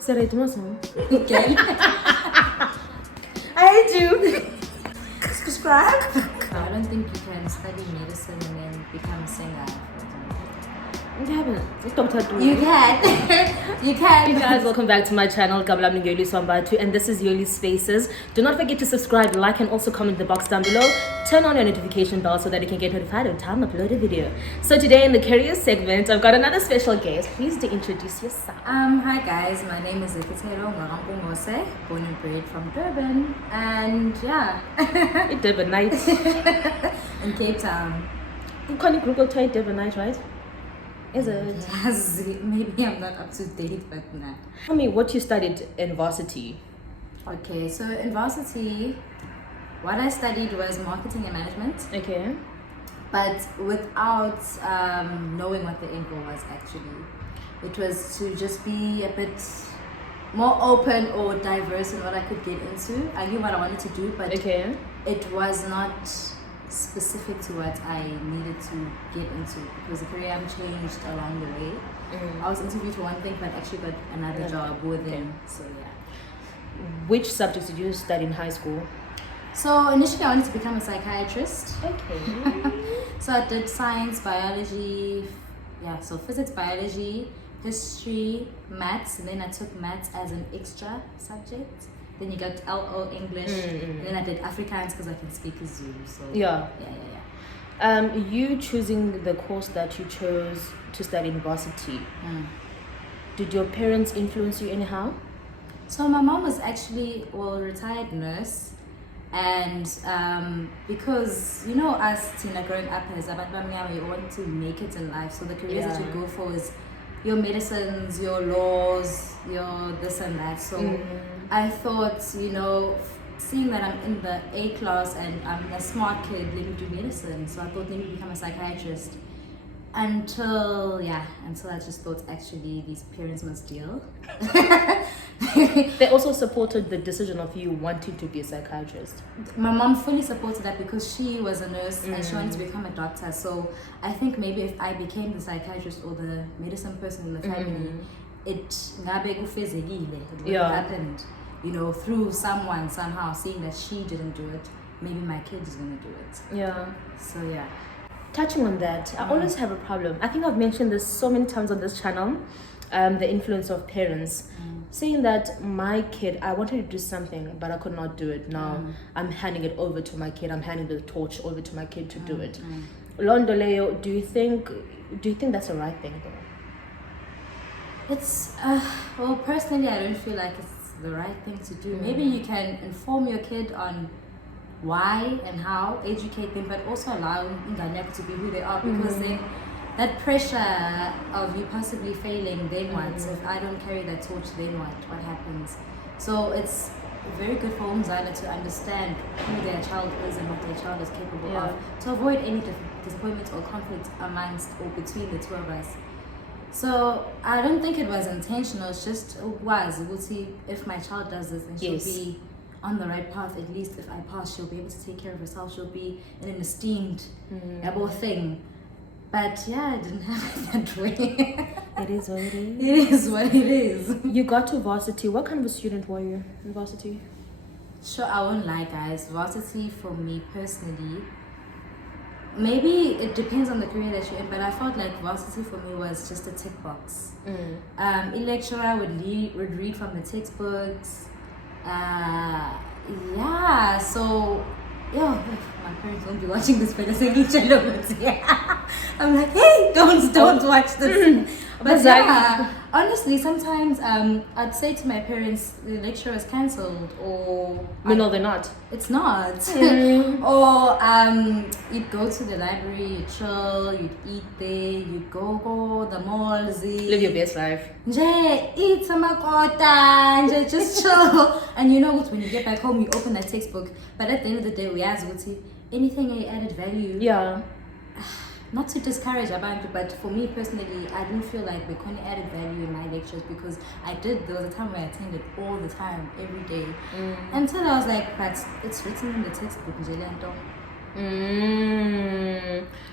Sarah, it was home. Okay. I hate you. Subscribe. I don't think you can study medicine and then become a singer. You can. You can. You can. Hey guys, welcome back to my channel, Yoli Spaces, and this is Yoli Spaces. Do not forget to subscribe, like, and also comment in the box down below. Turn on your notification bell so that you can get notified every time I upload a video. So today in the career segment, I've got another special guest. Please do introduce yourself. Hi guys, my name is Zekhethelo, Mpungose, born and bred from Durban, and yeah, It's Durban night. in Cape Town. You call it Google Toy Durban night, right? Is it? Yes, maybe I'm not up to date, but nah. Tell me what you studied in varsity. Okay, so in varsity, what I studied was marketing and management, Okay. but without knowing what the end goal was actually. It was to just be a bit more open or diverse in what I could get into. I knew what I wanted to do, but Okay. it was not specific to what I needed to get into because the career changed along the way. I was interviewed for one thing, but actually got another job within. So yeah. Which subjects did you study in high school? So initially I wanted to become a psychiatrist. Okay. So I did science, biology, so physics, biology, history, maths, and then I took maths as an extra subject. Then you got LO English, and then I did Afrikaans because I can speak Zulu. So Yeah. yeah. You choosing the course that you chose to study in varsity, did your parents influence you anyhow? So my mom was actually a retired nurse, and because you know us Tina growing up as Abantwana, we want to make it in life. So the careers that you go for is your medicines, your laws, your this and that. So I thought, seeing that I'm in the A class and I'm a smart kid, let me do medicine. So I thought let me become a psychiatrist. Until I just thought actually these parents must deal. They also supported the decision of you wanting to be a psychiatrist. My mom fully supported that because she was a nurse and she wanted to become a doctor. So I think maybe if I became the psychiatrist or the medicine person in the family, it would have happened, through someone somehow seeing that she didn't do it. Maybe my kid is gonna do it. Yeah. So yeah. Touching on that, I always have a problem. I think I've mentioned this so many times on this channel, the influence of parents. Saying that my kid, I wanted to do something, but I could not do it. Now I'm handing it over to my kid. I'm handing the torch over to my kid to do it. Londoleo, do you think that's the right thing though? It's well, personally, I don't feel like it's the right thing to do. Maybe you can inform your kid on why and how, educate them, but also allow Inganyaka to be who they are, because then that pressure of you possibly failing, then what? So if I don't carry that torch, then what happens? So it's very good for Umzala to understand who their child is and what their child is capable of, to avoid any disappointment or conflict amongst or between the two of us. So I don't think it was intentional, it's just we'll see if my child does this and she'll be on the right path. At least if I pass, she'll be able to take care of herself, she'll be in an esteemed thing. But yeah, it didn't happen that way. It is what it is. It is what it is. You got to varsity. What kind of a student were you in varsity? Sure, I won't lie guys, varsity for me personally, maybe it depends on the career that you're in, but I felt like varsity for me was just a tick box. A lecturer would read from the textbooks. My parents won't be watching this, but I'm like, hey, don't watch this. But honestly, sometimes I'd say to my parents, the lecture is cancelled, or No, they're not. it's not. Or you'd go to the library, you'd chill, you'd eat there, you'd go the malls, Live your best life. eat some makota, just chill. And you know what, when you get back home, you open that textbook, but at the end of the day, we ask anything I added value. Yeah. Not to discourage abantu, but for me personally, I didn't feel like they couldn't added value in my lectures because there was a time where I attended all the time, every day. Until I was like, but it's written in the textbook,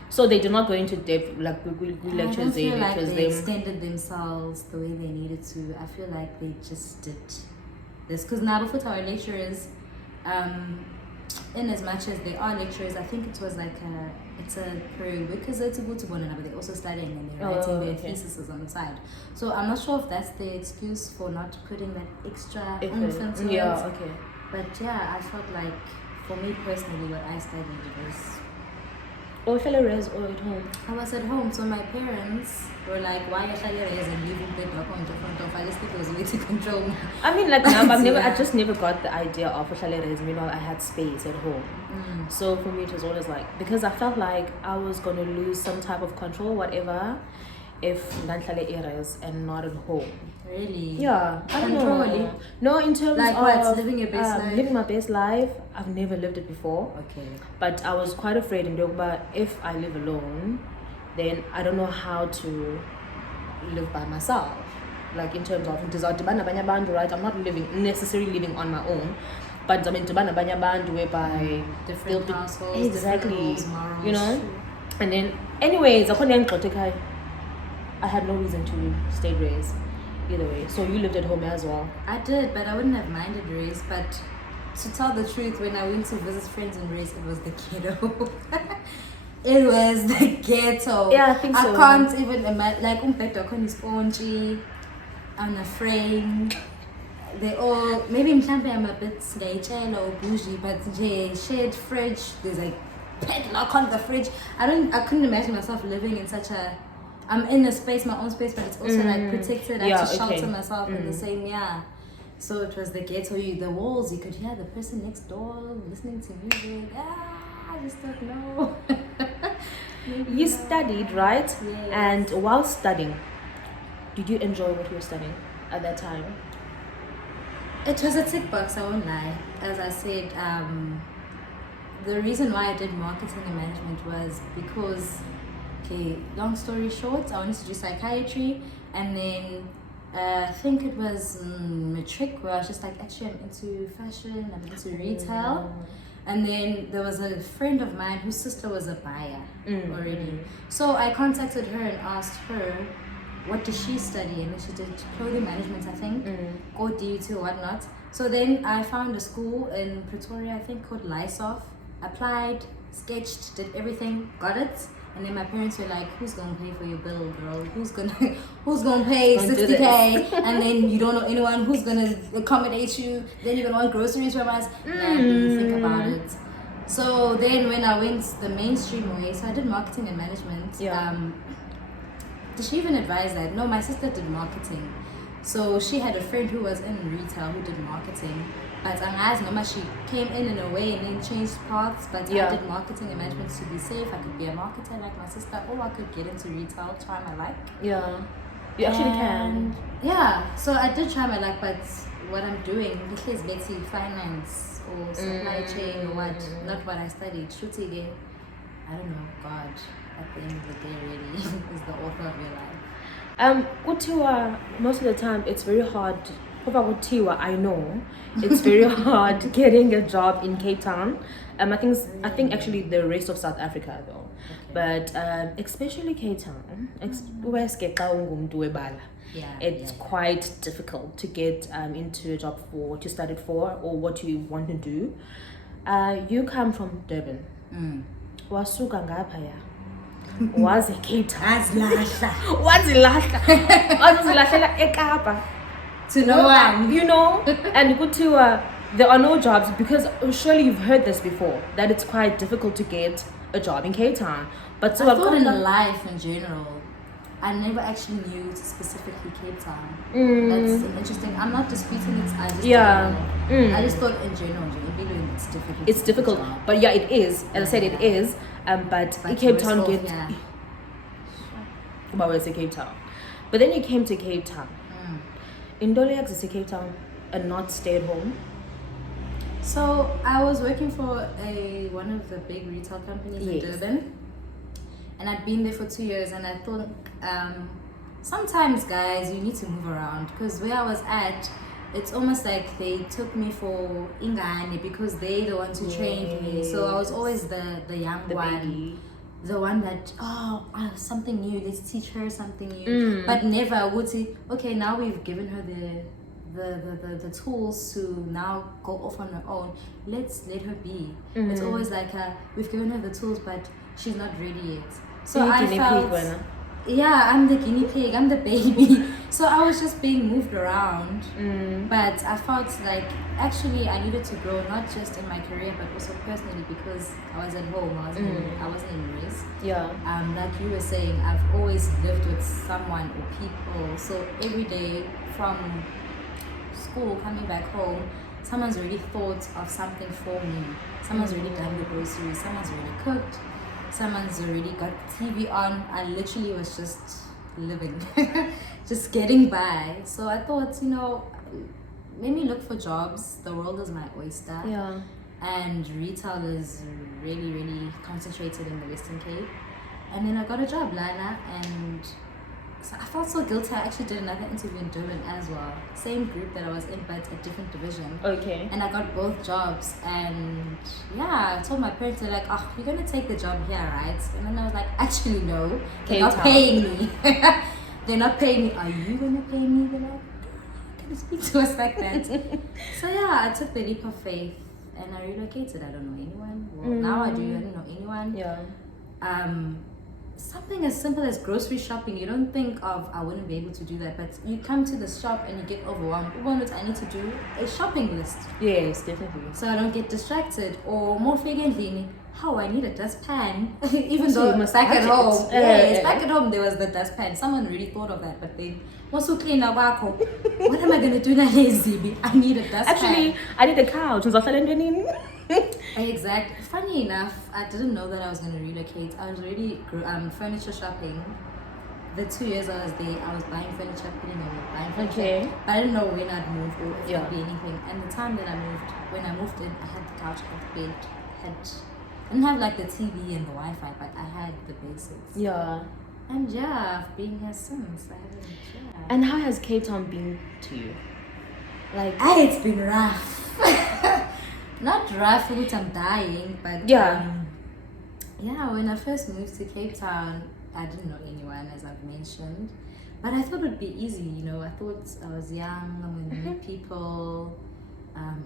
So they do not go into depth, like we I lectures don't feel they like lectures they them. extended themselves the way they needed to. I feel like they just did this because now before our lecturers, in as much as they are lecturers, I think it was like it's a prerequisite to go to one another. They're also studying and they're writing their theses on the side. So I'm not sure if that's the excuse for not putting that extra oomph into it. Okay. But yeah, I felt like for me personally, what I studied was Or fellow res or at home. I was at home, so my parents were like, "Why are you and leaving the dog on the front of?" I just think it was a way to control me. I mean, like now, I just never got the idea of res. Meanwhile, I had space at home. So for me, it was always like, because I felt like I was gonna lose some type of control, whatever, if nanhlale areas and not at home. Really? Yeah, I don't know. No, in terms like of what, living your best life? Living my best life, I've never lived it before. Okay. But I was quite afraid in Dogba, if I live alone, then I don't know how to live by myself. Like in terms of right? I'm not necessarily living on my own. But I mean whereby different households, exactly, different rules, morals, you know. And then anyways, I had no reason to stay raised either way. So you lived at home as well? I did, but I wouldn't have minded race. But to tell the truth, when I went to visit friends in race, it was the ghetto. It was the ghetto. Yeah, I think so. I can't even imagine. Like umbhedwa khona spongy on a frame. They all, maybe mhlambe I'm a bit ngayitshela or bougie, but shared fridge. There's like padlock on the fridge. I couldn't imagine myself living in such a. I'm in a space, my own space, but it's also like protected. I have to shelter myself in the same, So it was the ghetto, the walls, you could hear the person next door listening to music. I just don't know. You studied, right? Yes. And while studying, did you enjoy what you were studying at that time? It was a tick box, I won't lie. As I said, the reason why I did marketing and management was because, okay, long story short, I wanted to do psychiatry, and then I think it was matric where I was just like, actually I'm into fashion, I'm into retail. And then there was a friend of mine whose sister was a buyer already. So I contacted her and asked her, what does she study? And then she did clothing management, I think, or DUT or whatnot. So then I found a school in Pretoria, I think, called Lysoff. Applied, sketched, did everything, got it. And then my parents were like, who's gonna pay for your bill, girl? Who's gonna pay 60K? And then you don't know anyone who's gonna accommodate you. Then you're gonna want groceries from us. Then you think about it. So then when I went the mainstream way, so I did marketing and management. Did she even advise that? No, my sister did marketing. So she had a friend who was in retail who did marketing. But as Mama, she came in a way and then changed paths. But I did marketing and management to be safe. I could be a marketer like my sister, or I could get into retail, try my luck. Yeah, you actually can. Yeah, so I did try my luck, but what I'm doing, this is basically finance or supply chain or what, not what I studied. Shooty again, I don't know, God, at the end of the day really is the author of your life. Kutiwa, most of the time it's very hard. I know it's very hard getting a job in Cape Town. I think actually the rest of South Africa though, but especially Cape Town, it's quite difficult to get into a job for what you studied for or what you want to do. You come from Durban. Wasuka ngapha ya. Was Cape Town. Wazilahla eKapa. To no one, you know, and good to there are no jobs because surely you've heard this before that it's quite difficult to get a job in Cape Town. But so I thought in life in general, I never actually knew specifically Cape Town. That's interesting. I'm not disputing it. I just I just thought in general, it's difficult. It's difficult, but yeah, it is. As I said, it is. But in Cape Town get. About say Cape Town, but then you came to Cape Town. In Doleac to Cape Town and not stay at home? So I was working for one of the big retail companies in Durban, and I'd been there for 2 years, and I thought sometimes guys you need to move around because where I was at it's almost like they took me for ingane because they the ones who trained me. So I was always the young one. Baby. The one that something new, let's teach her something new. But never would say, okay, now we've given her the tools to now go off on her own, let's let her be. It's always like we've given her the tools but she's not ready yet. So I felt I'm the guinea pig, I'm the baby. So I was just being moved around. But I felt like actually I needed to grow, not just in my career but also personally, because I was at home, I wasn't in race. Like you were saying, I've always lived with someone or people, so every day from school coming back home, someone's already thought of something for me. Someone's already done the groceries, someone's already cooked, someone's already got TV on. I literally was just living, just getting by. So I thought, let me look for jobs. The world is my oyster. And retail is really, really concentrated in the Western Cape. And then I got a job, Lana, and so I felt so guilty. I actually did another interview in Durban as well. Same group that I was in, but a different division. Okay. And I got both jobs. And I told my parents, they're like, you're going to take the job here, right? And then I was like, actually, no. They're not paying me. They're not paying me. Are you going to pay me? They're like, can you speak to us like that? So I took the leap of faith and I relocated. I don't know anyone. Well, now I do. I don't know anyone. Something as simple as grocery shopping, you don't think of I wouldn't be able to do that, but you come to the shop and you get overwhelmed. What I need to do a shopping list. Yes, definitely. So I don't get distracted. Or more frequently, how I need a dustpan, even So though you must back at budget. home, back at home there was the dustpan. Someone really thought of that, but they also clean up. What am I gonna do now, lazy? I need a dustpan. Actually, I need a couch. Exactly. Funny enough, I didn't know that I was going to relocate. I was already furniture shopping. The 2 years I was there, I was buying furniture, putting away, buying furniture. Okay. But I didn't know when I'd move or if there'd be anything. And the time that when I moved in, I had the couch, I had the bed, I didn't have like the TV and the Wi-Fi, but I had the basics. And I've been here since. And how has Cape Town been to you? Like, it's been rough. Not rough, which I'm dying, but when I first moved to Cape Town, I didn't know anyone, as I've mentioned, but I thought it would be easy. I thought I was young, I'm going to meet people,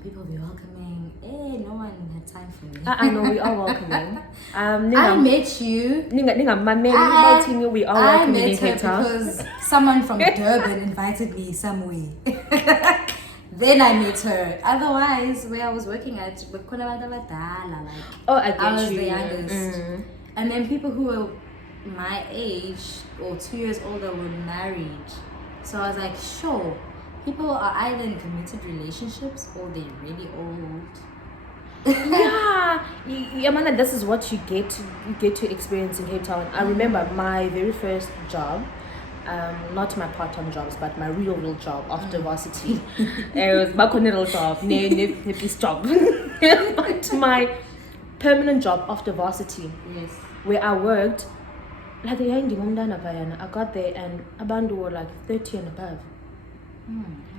people be welcoming. No one had time for me. I know we are welcoming. I met you. We are welcoming in Cape Town because someone from Durban invited me somewhere. Then I met her. Otherwise, where I was working at, I get I was you. the youngest. And then people who were my age or 2 years older were married. So I was like, sure, people are either in committed relationships or they're really old. Man, this is what you get to experience in Cape Town. I remember my very first job. Not my part-time jobs, but my real job after varsity. It was my real job, job. But my permanent job after varsity, where I worked, like I got there and abantu were like 30 and above.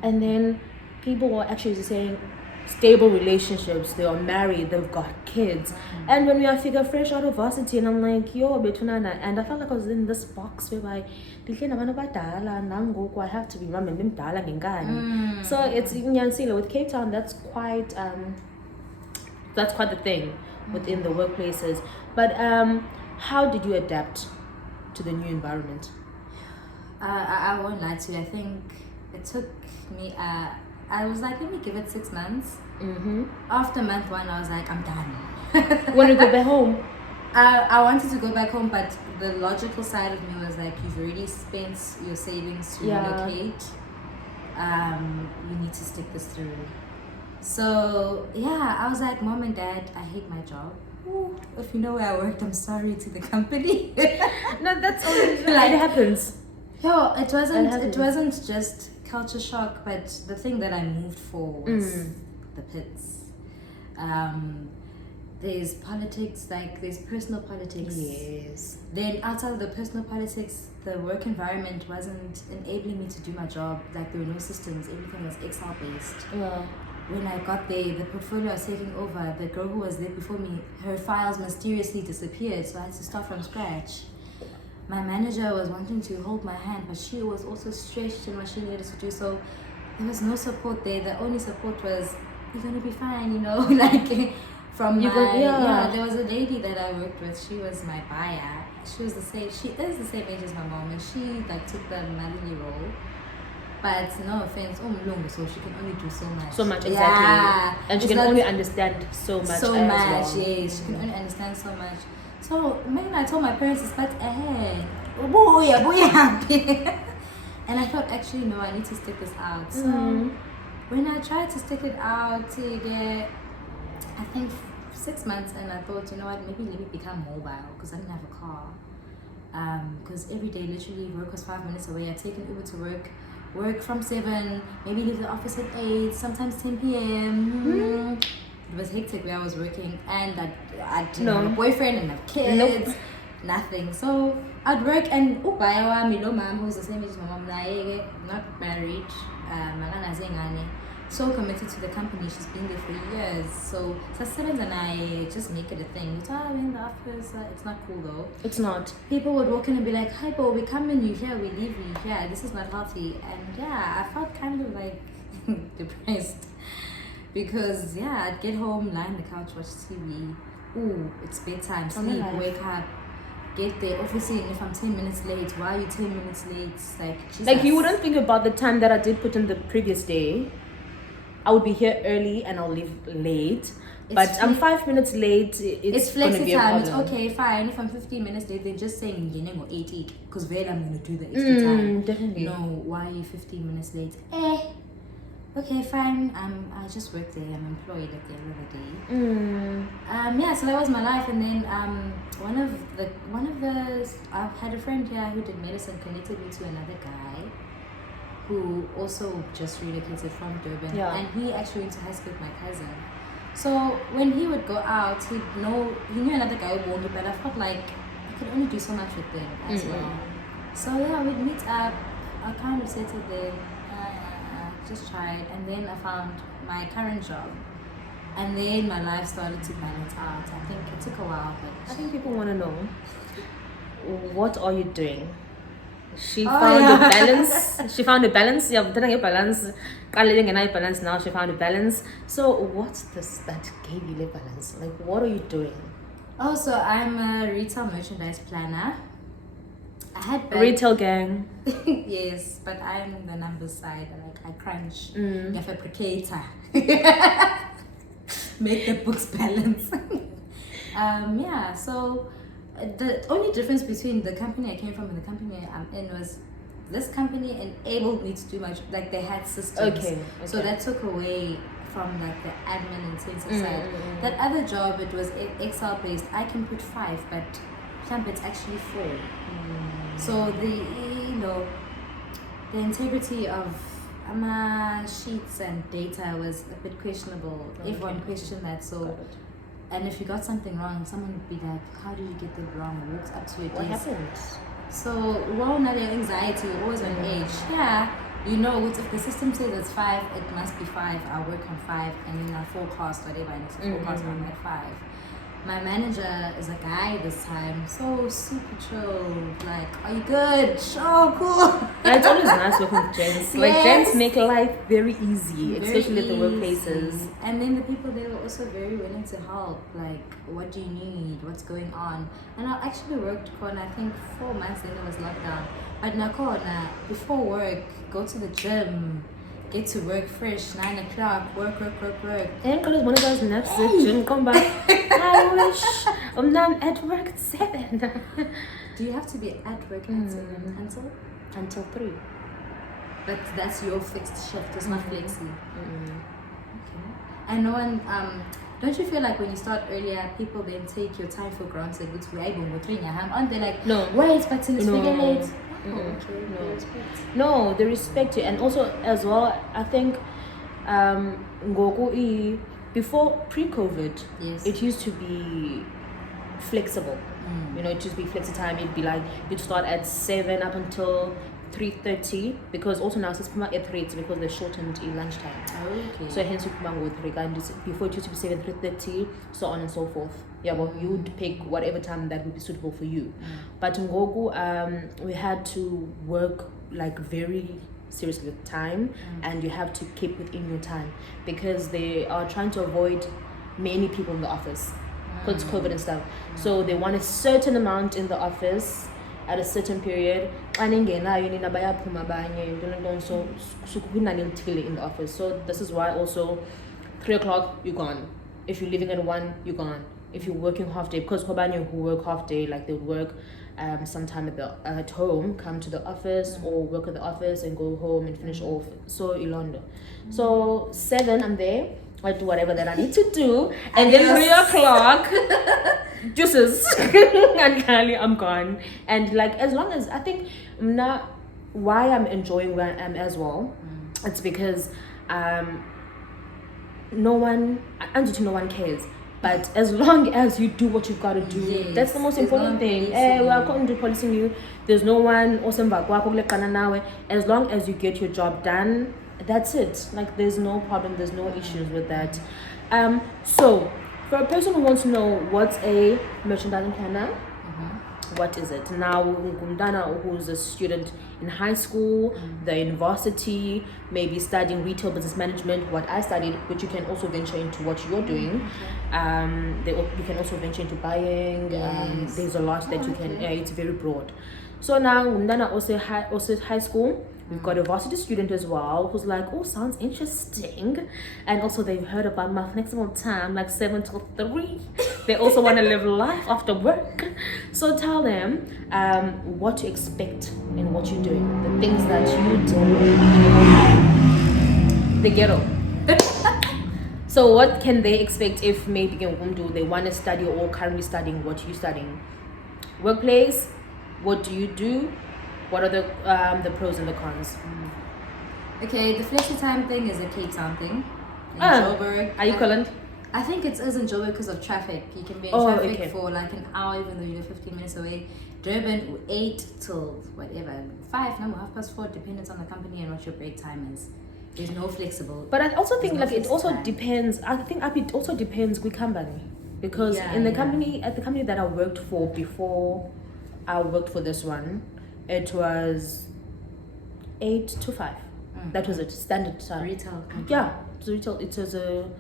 And then people were actually saying stable relationships, they are married, they've got kids. And when we are fresh out of varsity, and I'm like, betunana, and I felt like I was in this box whereby I have to be mom and so it's with Cape Town, that's quite the thing within the workplaces. But how did you adapt to the new environment? I won't lie to you, I think it took me I was like, let me give it 6 months. After month 1, I was like, I'm done. Want to go back home? I wanted to go back home, but the logical side of me was like, you've already spent your savings to relocate. You need to stick this through. So I was like, Mom and Dad, I hate my job. Ooh, if you know where I worked, I'm sorry to the company. No, that's all. It happens. It wasn't just culture shock, but the thing that I moved for was the pits. there's politics, like there's personal politics. Yes. Then outside of the personal politics, the work environment wasn't enabling me to do my job. Like there were no systems, everything was Excel based. Yeah. When I got there, the portfolio I was taking over, the girl who was there before me, her files mysteriously disappeared, so I had to start from scratch. My manager was wanting to hold my hand, but she was also stretched in what she needed to do, so there was no support there. The only support was, you're gonna be fine, you know, like from there was a lady that I worked with, she was my buyer. She is the same age as my mom, and she like took the motherly role. But no offense, so she can only do so much. So much, exactly. Yeah. And she can only understand so much. So as much, well. yes. She can only understand so much. So when I told my parents, but boy, and I thought, actually, no, I need to stick this out. So when I tried to stick it out, I think 6 months, and I thought, you know what, maybe let me become mobile because I didn't have a car. Because every day, literally, work was 5 minutes away. I'd take an Uber to work from 7, maybe leave the office at 8, sometimes 10 p.m. It was hectic where I was working, and I didn't have a boyfriend and have kids, nothing. So I'd work, and my mom, who's the same age as my mom, not married, so committed to the company. She's been there for years. So Sustenance and I just make it a thing. We're in the office. It's not cool though. It's not. People would walk in and be like, "Hi, Bo, we come in, you here, we leave you here. This is not healthy." And yeah, I felt kind of like depressed because I'd get home, lie on the couch, watch TV. Ooh, it's bedtime. Sleep, wake up. Get there. Obviously, if I'm 10 minutes late, why are you 10 minutes late? Like, Jesus. Like you wouldn't think about the time that I did put in the previous day. I would be here early and I'll leave late. But I'm 5 minutes late. It's flexi time. It's okay, fine. If I'm 15 minutes late, they're just saying or 8 because then I'm gonna do the extra time. Definitely. No, why are you 15 minutes late? Okay, fine. I just work there. I'm employed at the end of the day. So that was my life. And then one of the I had a friend here who did medicine, connected me to another guy who also just relocated from Durban, and he actually went to high school with my cousin. So when he would go out, he knew another guy who won't, but I felt like I could only do so much with them as well. So we'd meet up. I kind of settled there, just tried, and then I found my current job, and then my life started to balance out. I think it took a while, but I think people want to know, what are you doing? She found a balance. She found a balance. Yeah, but then I get balance. Now she found a balance. So what's this that gave you the balance? Like, what are you doing? Oh, so I'm a retail merchandise planner. I had retail gang. Yes, but I'm the numbers side. Like I crunch, the fabricator, make the books balance. So. The only difference between the company I came from and the company I'm in was this company enabled me to do much, like they had systems. Okay. So that took away from like the admin and intensive side. That other job, it was Excel based. I can put 5, but it's actually 4. So the integrity of sheets and data was a bit questionable. Everyone questioned that. So. And if you got something wrong, someone would be like, "How did you get that wrong?" Walks up to your desk. What happened? So, now the anxiety, always on edge. Yeah, if the system says it's 5, it must be 5. I'll work on 5, and then I forecast whatever I need to forecast on that 5. My manager is a guy this time, so super chill. Like, are you good? Oh, cool. Yeah, it's always nice working with gents. Like, gents make life very easy, especially at the workplaces. And then the people there were also very willing to help. Like, what do you need? What's going on? And I actually worked for, I think, 4 months, then it was lockdown. But now, before work, go to the gym. Get to work fresh, 9 o'clock, work. And because one of those naps at gym come back. I wish I'm at work at 7. Do you have to be at work at 7 until 3? But that's your fixed shift. It's not flexi. Okay. And no one don't you feel like when you start earlier, people then take your time for granted? Aren't they like, no, wait, but till it's late? No, they respect you. And also as well, I think before pre-COVID, Yes. it used to be flexible. You know, it used to be flexi time. It'd be like you'd start at 7 up until 3:30, because also now since at 3 it's because they shortened in lunchtime. Okay. So hence you come with 3 before it used to be 7, 3:30, so on and so forth. Yeah, well you would pick whatever time that would be suitable for you. But in Ngoku, we had to work like very seriously with time, and you have to keep within your time because they are trying to avoid many people in the office because it's COVID and stuff. So they want a certain amount in the office at a certain period. So in the office. So this is why also 3 o'clock you're gone. If you're leaving at 1, you're gone. If you're working half day, because Kobani who work half day, like they would work sometime at home, come to the office or work at the office and go home and finish off. So Ilondo. So 7 I'm there. I do whatever that I need to do, and then 3 o'clock, juices, and Kali, I'm gone. And like as long as I think now, why I'm enjoying where I am as well, it's because no one cares. But as long as you do what you've got to do, Yes, that's the most there's important no thing. policing We are going to policing you. There's no one awesome back. As long as you get your job done, that's it. Like there's no problem, there's no issues with that. So for a person who wants to know what's a merchandising planner, what is it? Now Gumdana, who's a student in high school, the university, maybe studying retail business management, what I studied, but you can also venture into what you're doing. You can also venture into buying. Yes. There's a lot that you can. It's very broad. So now Gumdana also high school. We've got a varsity student as well who's like, oh, sounds interesting. And also they've heard about my flexible time, like 7 till 3. They also want to live life after work. So tell them what to expect in what you're doing, the things that you do. The ghetto. So what can they expect if maybe they want to study or currently studying what you're studying? Workplace, what do you do? What are the pros and the cons? Okay, the flexi time thing is a Cape Town thing. In Joburg. Are you current? I think it is in Joburg because of traffic. You can be in traffic for like an hour even though you're 15 minutes away. Durban 8 till whatever 5, 4, depending on the company and what your break time is. There's no flexible. But I also think no like it also time. depends. I think it also depends which company, because in the company that I worked for before I worked for this one, it was 8 to 5. That was it, standard time. Retail company. Yeah, so retail. It was a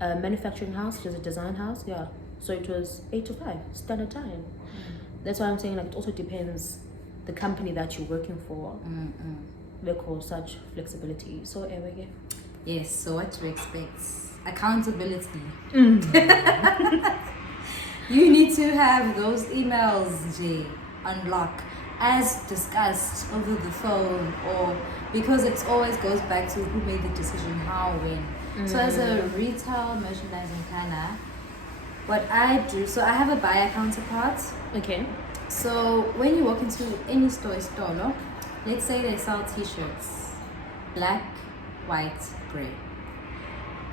manufacturing house. It was a design house. Yeah, so it was 8 to 5, standard time. That's why I'm saying like it also depends the company that you're working for. They call such flexibility. So anyway, Yes. So what to expect? Accountability. You need to have those emails, Jay, on lock, as discussed over the phone, or because it always goes back to who made the decision, how, when. So as a retail merchandising planner, what I do, so I have a buyer counterpart. okay. So when you walk into any store, no? Let's say they sell t-shirts, black, white, grey.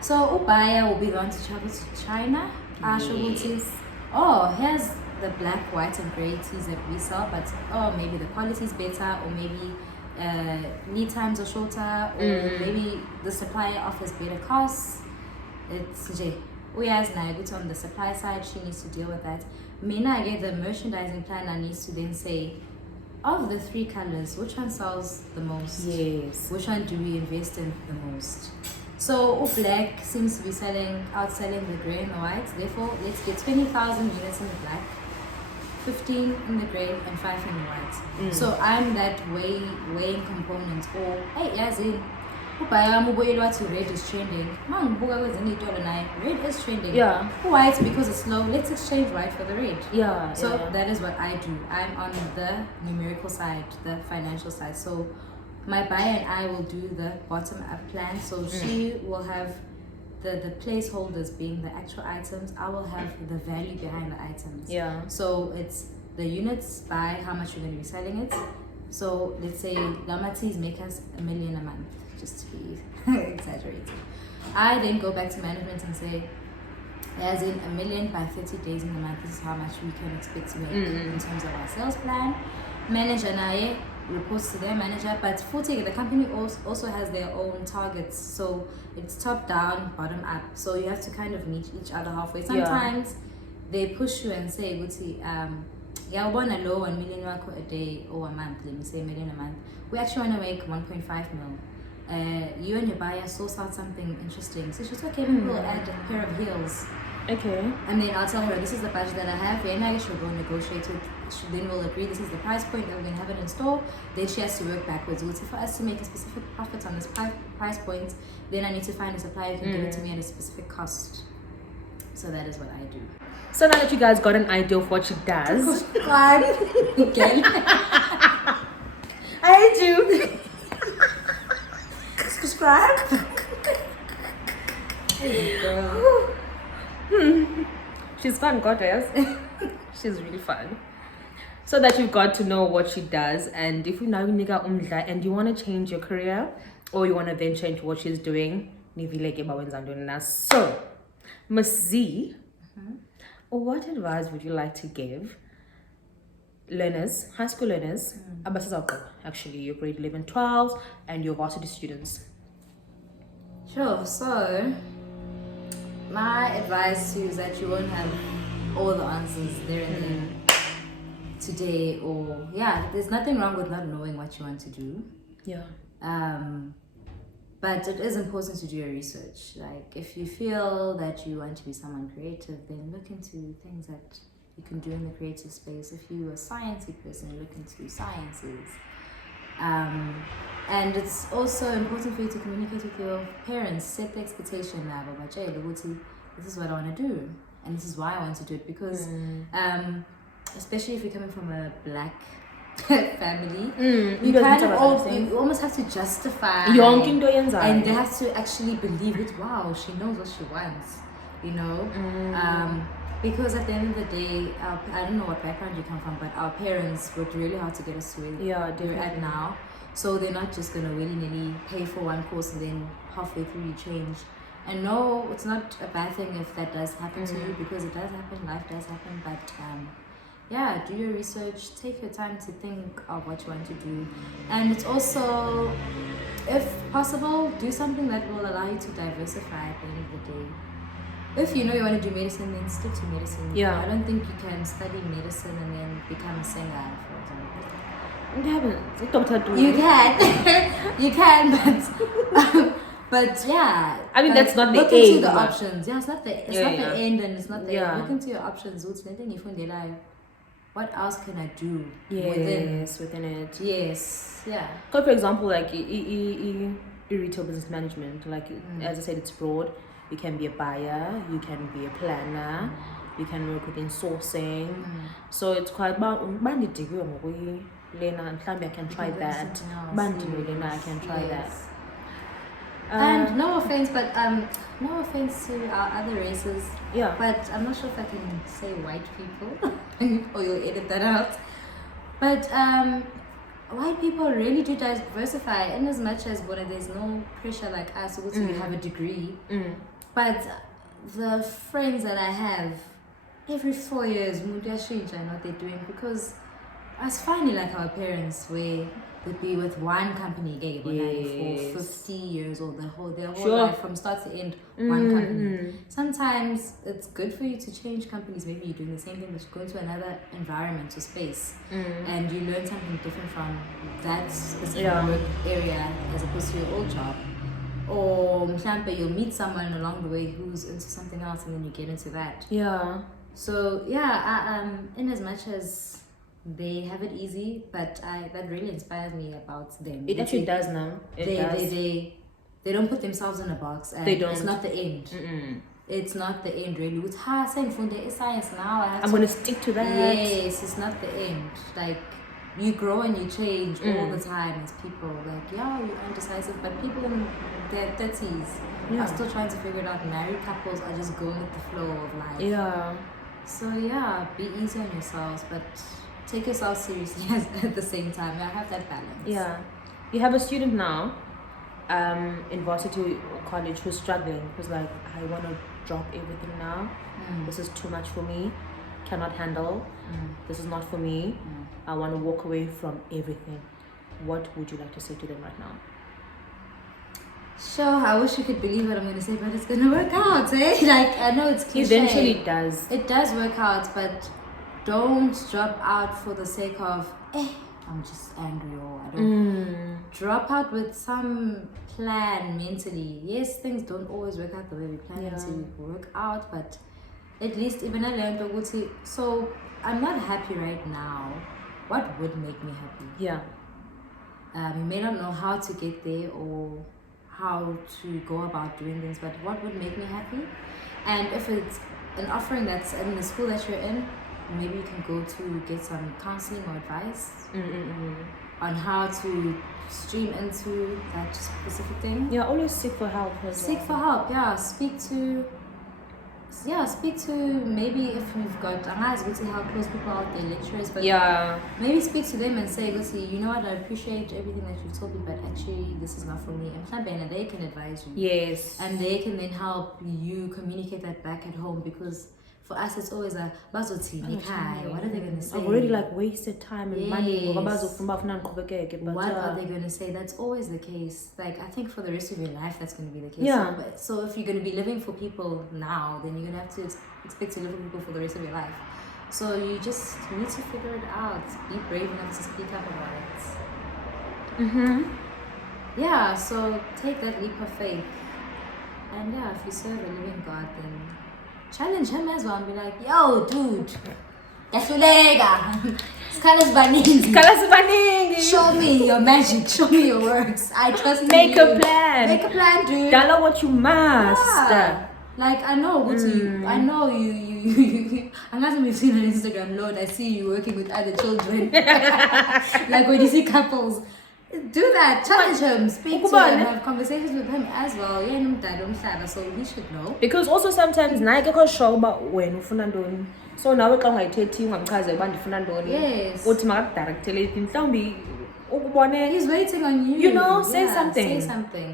So a buyer will be the one to travel to China. Yes. Oh, here's the black, white, and grey tees that we sell, but maybe the quality is better, or maybe lead times are shorter, or maybe the supplier offers better costs. It's J. Whereas now, it's on the supply side, she needs to deal with that. Mina, again, the merchandising planner needs to then say, of the 3 colors, which one sells the most? Yes. Which one do we invest in the most? So black seems to be outselling the grey and the white. Therefore, let's get 20,000 units in the black, 15 in the grey, and 5 in the white. So I'm that weighing component. Or hey, as in, red is trending. Red is trending. Yeah. White because it's low. Let's exchange white for the red. Yeah. So yeah. that is what I do. I'm on the numerical side, the financial side. So my buyer and I will do the bottom up plan. So she will have the placeholders being the actual items. I will have the value behind the items. Yeah. So it's the units by how much you're going to be selling it. So let's say Lamatis make us $1 million a month, just to be exaggerated. I then go back to management and say, as in 1 million by 30 days in the month, this is how much we can expect to make in terms of our sales plan. Manager and reports to their manager, but the company also has their own targets, so it's top down, bottom up, so you have to kind of meet each other halfway. Sometimes they push you and say, yeah, we want a low 1 million a day or a month, let me say 1 million a month. We actually want to make 1.5 mil. You and your buyer source out something interesting. So she's okay, we'll add a pair of heels. Okay. And then I'll tell her, this is the budget that I have, and I should go negotiate with. She then will agree, this is the price point that we're going to have it in store. Then she has to work backwards. For us to make a specific profit on this price point, then I need to find a supplier who can give it to me at a specific cost. So that is what I do. So now that you guys got an idea of what she does. Okay. I do. Subscribe. She's fun, goddess. She's really fun. So that you've got to know what she does, and if you now and you want to change your career or you want to venture into what she's doing, so Miss Z, what advice would you like to give learners, high school learners, actually your grade 11, 12 and your varsity students? Sure. So my advice to you is that you won't have all the answers there and then today, or there's nothing wrong with not knowing what you want to do. But it is important to do your research. Like, if you feel that you want to be someone creative, then look into things that you can do in the creative space. If you're a sciencey person, look into sciences. And it's also important for you to communicate with your parents. Set the expectation level. This is what I want to do, and this is why I want to do it. Because especially if you're coming from a black family, you almost have to justify, and they have to actually believe it. Wow, she knows what she wants, because at the end of the day, I don't know what background you come from, but our parents worked really hard to get us to where we're at now. So they're not just gonna willy-nilly pay for one course and then halfway through you change. And no, it's not a bad thing if that does happen to you, because it does happen, life does happen, but do your research, take your time to think of what you want to do. And it's also, if possible, do something that will allow you to diversify at the end of the day. If you know you want to do medicine, then stick to medicine. I don't think you can study medicine and then become a singer, for example. You can. You can, but I mean, that's not the look aim. Look into the options. It's not the end, and it's not the end. Look into your options. What else can I do within it? Yes. Yeah. For example, like retail business management, like as I said, it's broad. You can be a buyer, you can be a planner, you can work within sourcing. So it's quite about Lena and I can try that. Lena, I can try that. And no offense, but no offense to our other races. But I'm not sure if I can say white people, or you'll edit that out. But white people really do diversify, in as much as there's no pressure like us, so you have a degree. But the friends that I have, every 4 years, I know what they're doing, because it's funny, like our parents, where they'd be with one company for 50 years or their whole life, from start to end, one company. Sometimes it's good for you to change companies. Maybe you're doing the same thing, but you go into another environment or space, and you learn something different from that specific work area as opposed to your old job. Or you'll meet someone along the way who's into something else, and then you get into that. So in as much as they have it easy, but that really inspires me about them. It actually does now. They don't put themselves in a box, and they don't. It's not the end. It's not the end, really. With saying science now, I'm gonna stick to that. Yes, it's not the end. Like, you grow and you change all the time as people. Like, you're indecisive, but people in their 30s are still trying to figure it out. Married couples are just going with the flow of life. So be easy on yourselves, but take yourself seriously at the same time. I have that balance. You have a student now. in varsity or college who's struggling, who's like, I want to drop everything now. This is too much for me. Cannot handle. This is not for me. I want to walk away from everything. What would you like to say to them right now? Sure, I wish you could believe what I'm going to say, but it's going to work out, eh? Like, I know it's cliche. Eventually it does. It does work out, but don't drop out for the sake of, I'm just angry or I don't. Drop out with some plan mentally. Yes, things don't always work out the way we plan them to work out, but at least even I learned ukuthi, so I'm not happy right now. What would make me happy? Yeah. You may not know how to get there or how to go about doing things, but what would make me happy? And if it's an offering that's in the school that you're in, maybe you can go to get some counseling or advice on how to stream into that specific thing. Yeah, always seek for help. Seek for help, yeah. Speak to maybe if you've got, I'm not going to see how close people are with their lecturers, but maybe speak to them and say, listen, you know what, I appreciate everything that you've told me, but actually this is not for me. And they can advise you. Yes. And they can then help you communicate that back at home, because for us it's always a bazoti, what are they going to say? I've already wasted time and money. What What are they going to say? That's always the case. Like, I think for the rest of your life that's going to be the case. Yeah. So if you're going to be living for people now, then you're going to have to expect to live with people for the rest of your life. So you just need to figure it out. Be brave enough to speak up about it. Yeah, so take that leap of faith. And yeah, if you serve a living God, then challenge him as well and be like, yo, dude, show me your magic, show me your works. I trust you. Make a plan. Make a plan, dude. Tell what you must. Yeah. Like, I know I know you I'm not going to be seen on Instagram, Lord, I see you working with other children. Like when you see couples, do that, challenge him, speak to him, have conversations with him as well. So he should know. Because also sometimes naye show about when ufuna ntoni. So nawe xa ungayithethi ungamchaze uba ndifuna ntoni. Yes. Uthi makakudirectele mhlawumbi ukubone. He's waiting on you. You know, say something.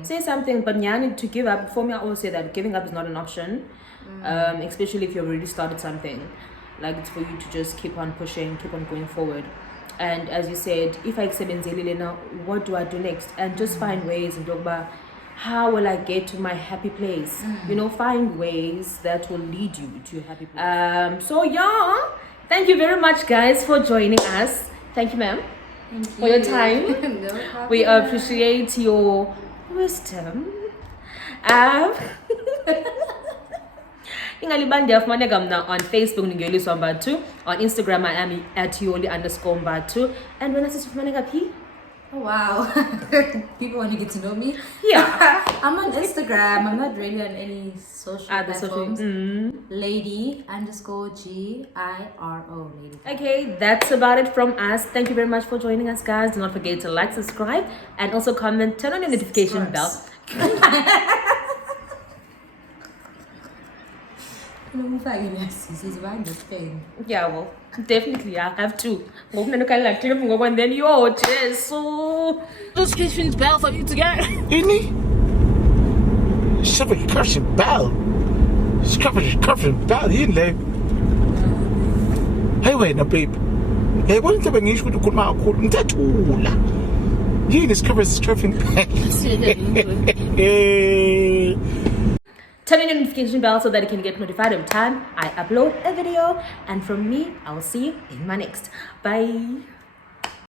Say something. But nyani, to give up, for me I always say that giving up is not an option. Especially if you've already started something. Like, it's for you to just keep on pushing, keep on going forward. And as you said, if I accept now, what do I do next? And just find ways and talk about how will I get to my happy place? You know, find ways that will lead you to your happy place. So yeah, thank you very much, guys, for joining us. Thank you, ma'am, for your time. No problem. We appreciate your wisdom. Ingalibandi afumaneka mna on Facebook Yoli Spaces, on Instagram I am at Yoli_Spaces, and when I say Fumaneka P. Oh wow. People want to get to know me. Yeah. I'm on Instagram. I'm not really on any social platforms. Lady_GIRO. Lady. Okay, that's about it from us. Thank you very much for joining us, guys. Do not forget to like, subscribe, and also comment. Turn on your notification bell. Yeah, well, definitely I have to. And then yo, Notification bell for you to get. Isn't Somebody cursing bell. It's cursing bell, you know. Hey, wait, no, babe. Hey, what is the English with the good mouth? You discover cursing bell. Turn on your notification bell so that you can get notified every time I upload a video. And from me, I will see you in my next. Bye.